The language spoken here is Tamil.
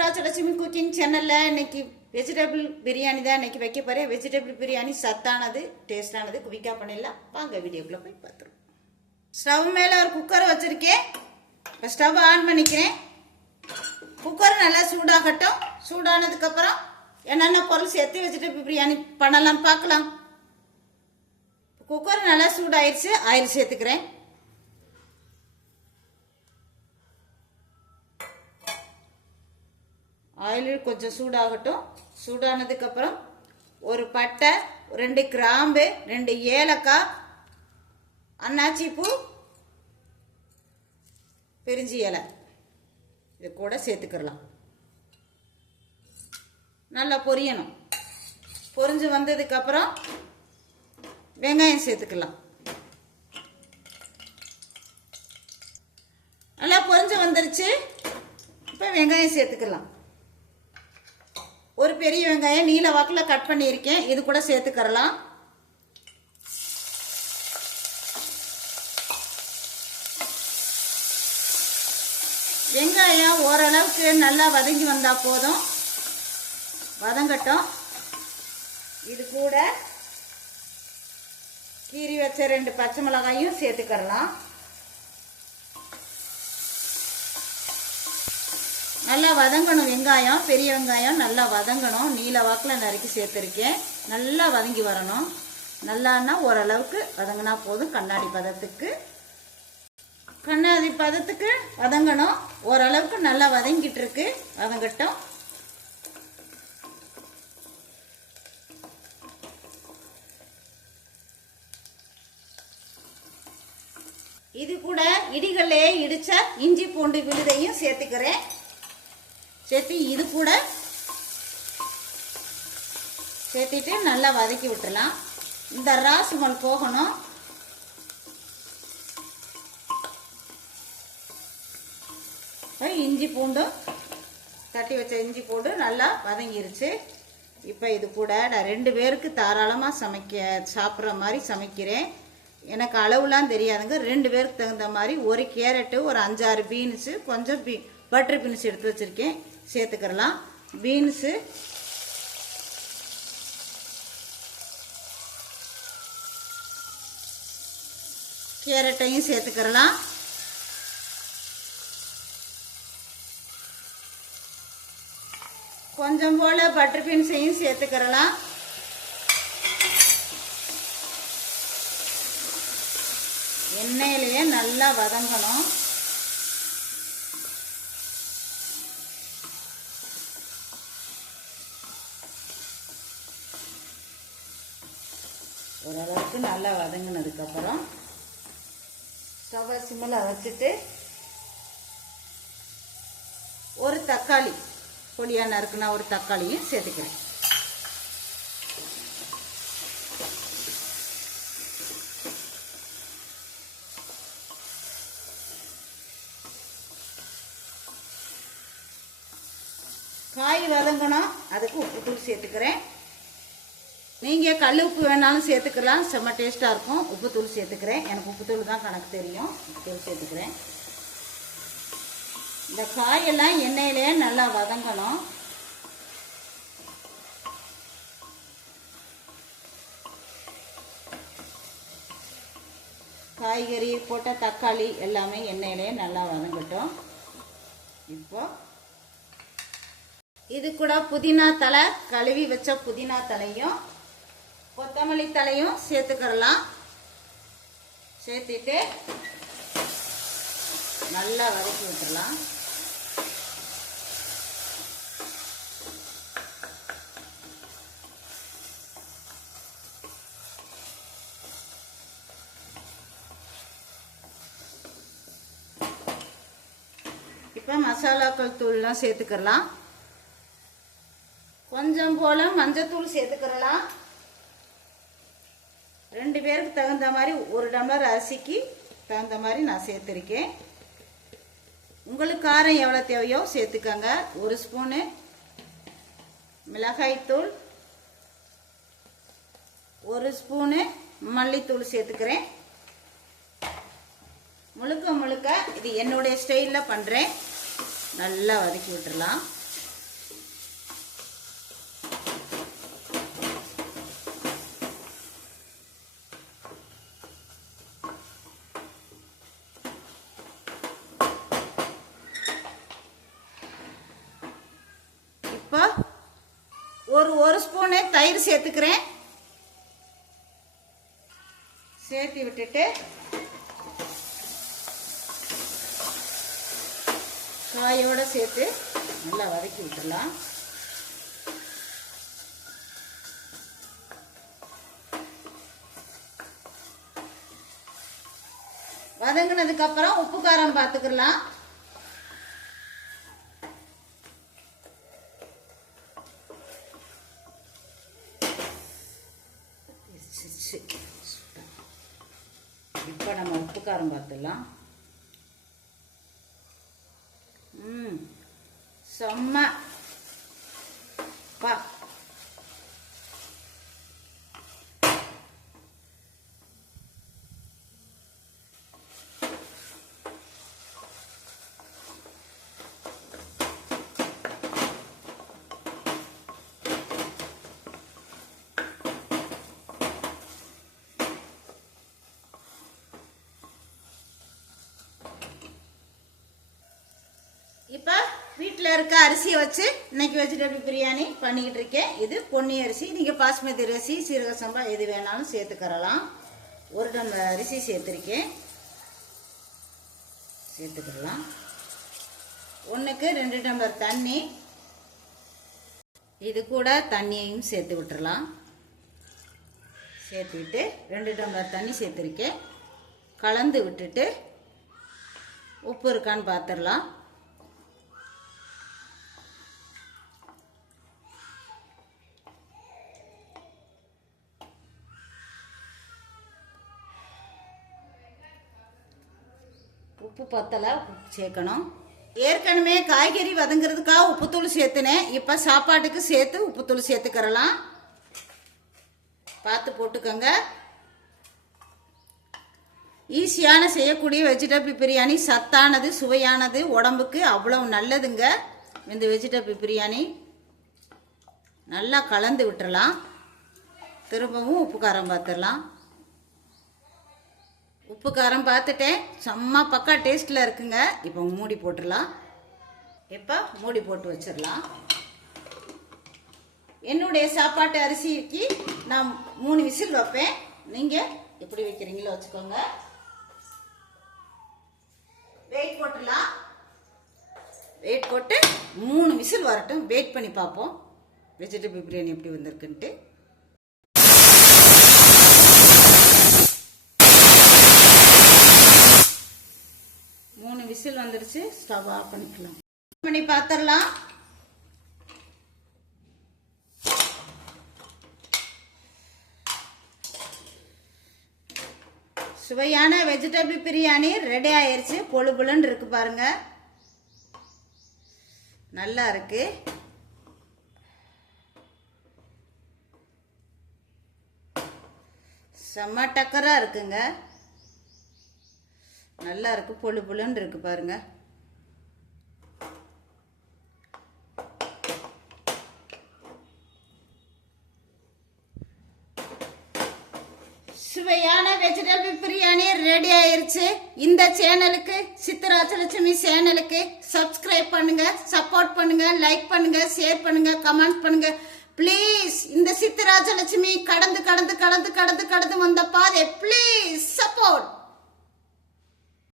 ராஜலட்சுமி குக்கிங் சேனலில் இன்னைக்கு வெஜிடபிள் பிரியாணி தான் இன்னைக்கு வைக்க போகிறேன். வெஜிடபிள் பிரியாணி சத்தானது, டேஸ்டானது. குவிக்காக பண்ணிடலாம் வாங்க, வீடியோக்குள்ளே போய் பார்த்துருவோம். ஸ்டவ் மேலே ஒரு குக்கர் வச்சுருக்கேன். இப்போ ஸ்டவ் ஆன் பண்ணிக்கிறேன். குக்கர் நல்லா சூடாகட்டும். சூடானதுக்கப்புறம் என்னென்ன பொருள் சேர்த்து வெஜிடபிள் பிரியாணி பண்ணலாம் பார்க்கலாம். குக்கர் நல்லா சூடாயிடுச்சு. ஆயில் சேர்த்துக்கிறேன். ஆயில் கொஞ்சம் சூடாகட்டும். சூடானதுக்கப்புறம் ஒரு பட்டை, 2 கிராம்பு, 2 ஏலக்காய், அன்னாச்சி பூ, பிரிஞ்சி இலை இது கூட சேர்த்துக்கலாம். நல்லா பொரியணும். பொரிஞ்சு வந்ததுக்கப்புறம் வெங்காயம் சேர்த்துக்கலாம். நல்லா பொரிஞ்சு வந்துருச்சு. இப்போ வெங்காயம் சேர்த்துக்கலாம். ஒரு பெரிய வெங்காயம் நீல வாக்கில் கட் பண்ணியிருக்கேன். இது கூட சேர்த்துக்கலாம். வெங்காயம் ஓரளவுக்கு நல்லா வதங்கி வந்தால் போதும். வதங்கட்டும். இது கூட கீறி வச்ச 2 பச்சை மிளகாயும் சேர்த்துக்கலாம். நல்லா வதங்கணும். வெங்காயம், பெரிய வெங்காயம் நல்லா வதங்கணும். நீல வாக்கில் நறுக்கி சேர்த்துருக்கேன். நல்லா வதங்கி வரணும். நல்லான்னா ஓரளவுக்கு வதங்கினா போதும். கண்ணாடி பதத்துக்கு வதங்கணும். ஓரளவுக்கு நல்லா வதங்கிட்டு இருக்கு. வதங்கட்டும். இது கூட இடிகளே இடிச்ச இஞ்சி பூண்டு விழுதையும் சேர்த்துக்கிறேன். சேர்த்து இது கூட சேர்த்துட்டு நல்லா வதக்கி விட்டுலாம். இந்த ராசுமல் போகணும். இஞ்சி பூண்டும் தட்டி வச்ச இஞ்சி பூண்டு நல்லா வதங்கிருச்சு. இப்போ இது கூட நான் 2 பேருக்கு தாராளமாக சாப்பிட்ற மாதிரி சமைக்கிறேன். எனக்கு அளவுலாம் தெரியாதுங்க. 2 பேருக்கு தகுந்த மாதிரி ஒரு கேரட்டு, ஒரு 5-6 பீன்ஸு, கொஞ்சம் பட்டர் பீன்ஸ் எடுத்து வச்சுருக்கேன். சேர்த்துக்கலாம். பீன்ஸு, கேரட்டையும் சேர்த்துக்கலாம். கொஞ்சம் போல பட்டர் பீன்ஸையும் சேர்த்துக்கலாம். எண்ணெயிலேயே நல்லா வதங்கணும். ஓரளவுக்கு நல்லா வதங்கினதுக்கப்புறம் ஸ்டவ்வை சிம்மில் வச்சுட்டு ஒரு தக்காளி பொடியாக நறுக்குனா ஒரு தக்காளியும் சேர்த்துக்கிறேன். காய் வதங்கணும். அதுக்கு உப்புத்தூள் சேர்த்துக்கிறேன். நீங்கள் கல் உப்பு வேணாலும் சேர்த்துக்கலாம். செம்ம டேஸ்ட்டாக இருக்கும். உப்புத்தூள் சேர்த்துக்கிறேன். எனக்கு உப்புத்தூள் தான் கணக்கு தெரியும். உப்புத்தூள் சேர்த்துக்கிறேன். இந்த காயெல்லாம் எண்ணெயிலே நல்லா வதங்கணும். காய்கறி போட்ட தக்காளி எல்லாமே எண்ணெயிலே நல்லா வதங்கட்டும். இப்போ இது கூட புதினா தலை, கழுவி வச்ச புதினா தலையும் கொத்தமல்லி தலையும் சேர்த்துக்கலாம். சேர்த்துட்டு நல்லா வதக்கி விட்டுடலாம். இப்போ மசாலாக்கள் தூள்லாம் சேர்த்துக்கலாம். கொஞ்சம் போல மஞ்சத்தூள் சேர்த்துக்கலாம். 2 பேருக்கு தகுந்த மாதிரி 1 டம்ளர் அரிசிக்கு தகுந்த மாதிரி நான் சேர்த்துருக்கேன். உங்களுக்கு காரம் எவ்வளோ தேவையோ சேர்த்துக்கோங்க. 1 ஸ்பூனு மிளகாய்த்தூள், 1 ஸ்பூனு மல்லித்தூள் சேர்த்துக்கிறேன். முழுக்க இது என்னுடைய ஸ்டைலில் பண்ணுறேன். நல்லா வதக்கி விட்டுடலாம். இப்போ ஒரு ஸ்பூனு தயிர் சேர்த்துக்கிறேன். சேர்த்து விட்டுட்டு காயோட சேர்த்து நல்லா வதக்கி விட்டுடலாம். வதங்கினதுக்கு அப்புறம் உப்பு காரம் பார்த்துக்கலாம். இப்போ நம்ம உப்பு காரம் பார்த்துடலாம். செம்ம பா. இப்போ வீட்டில் இருக்க அரிசியை வச்சு இன்னைக்கு வெஜிடபிள் பிரியாணி பண்ணிக்கிட்டு இருக்கேன். இது பொன்னி அரிசி. நீங்கள் பாஸ்மதி அரிசி, சீரக சம்பா எது வேணாலும் சேர்த்துக்கிறலாம். 1 டம்ளர் அரிசி சேர்த்துருக்கேன். சேர்த்துக்கலாம். 1க்கு 2 டம்ளர் தண்ணி. இது கூட தண்ணியையும் சேர்த்து விட்டுறலாம். சேர்த்துக்கிட்டு 2 டம்ளர் தண்ணி சேர்த்துருக்கேன். கலந்து விட்டுட்டு உப்பு இருக்கான்னு பார்த்துடலாம். உப்பு பத்தலை, உப்பு சேர்க்கணும். ஏற்கனவே காய்கறி வதங்கிறதுக்காக உப்புத்தூள் சேர்த்துனேன். இப்போ சாப்பாட்டுக்கு சேர்த்து உப்புத்தூள் சேர்த்துக்கிறலாம். பார்த்து போட்டுக்கோங்க. ஈஸியான செய்யக்கூடிய வெஜிடபிள் பிரியாணி, சத்தானது, சுவையானது, உடம்புக்கு அவ்வளவு நல்லதுங்க இந்த வெஜிடபிள் பிரியாணி. நல்லா கலந்து விட்டுறலாம். திரும்பவும் உப்பு காரம் பார்த்துடலாம். உப்பு காரம் பார்த்துட்டேன். செம்ம பக்கா டேஸ்ட்டில் இருக்குங்க. இப்போ மூடி போட்டுடலாம். இப்போ மூடி போட்டு வச்சிடலாம். என்னுடைய சாப்பாட்டு அரிசிக்கு நான் 3 விசில் வைப்பேன். நீங்கள் எப்படி வைக்கிறீங்களோ வச்சுக்கோங்க. வெயிட் போட்டுடலாம். வெயிட் போட்டு 3 விசில் வரட்டும். வெயிட் பண்ணி பார்ப்போம் வெஜிடபிள் பிரியாணி எப்படி வந்திருக்குன்ட்டு. 3 விசில் வந்துருச்சு. ஸ்டவ் ஆஃப் பண்ணிக்கலாம். பண்ணி பார்த்துடலாம். சுவையான வெஜிடபிள் பிரியாணி ரெடி ஆயிருச்சு. பொழு பொழுன்னு இருக்கு பாருங்க. நல்லா இருக்கு. செம்ம டக்கரா இருக்குங்க. நல்லா இருக்கு. பொழு பொழுன்னு இருக்கு பாருங்க. சுவையான வெஜிடபிள் பிரியாணி ரெடி ஆயிருச்சு. இந்த சேனலுக்கு, சித்ராஜலட்சுமி சேனலுக்கு சப்ஸ்கிரைப் பண்ணுங்க, சப்போர்ட் பண்ணுங்க, லைக் பண்ணுங்க, ஷேர் பண்ணுங்க, கமெண்ட் பண்ணுங்க. ப்ளீஸ் இந்த சித்ராஜலட்சுமி கடந்து கடந்து கடந்து கடந்து கடந்து வந்த பாதை ப்ளீஸ்